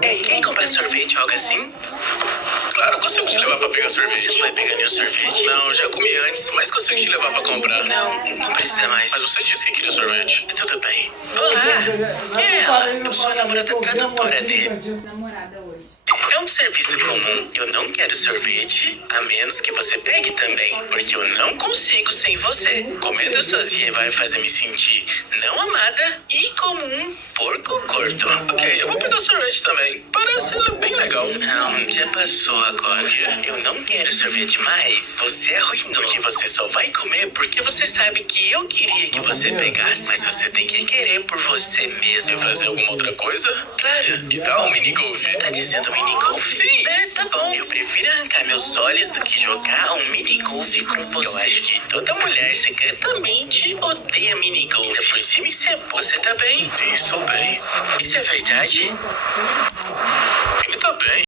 Ei, quem compra sorvete ou algo assim? Claro, consigo te levar pra pegar sorvete. Você não vai pegar nenhum sorvete? Não, já comi antes, mas consigo te levar pra comprar. Não precisa mais. Mas você disse que queria sorvete. Tudo bem. Olá, quem é ela? Eu sou a namorada tradutora dele. Namorada hoje. É um serviço comum. Eu não quero sorvete, a menos que você pegue também. Porque eu não consigo sem você. Comendo sozinha vai fazer me sentir não amada e como um porco gordo. Ok, eu vou pegar sorvete também. Parece bem legal. Não, já passou agora. Eu não quero sorvete mais. Você arruinou que você só vai comer porque você sabe que eu queria que você pegasse. Mas você tem que querer por você mesmo. Fazer alguma outra coisa? Claro. E tal um minigolf? Tá dizendo minigolf? Sim. Tá bom. Eu prefiro arrancar meus olhos do que jogar um minigolf com você. Eu acho que toda mulher secretamente odeia minigolf. Por cima isso é bom. Você tá bem? Sim, sou bem. Isso é verdade?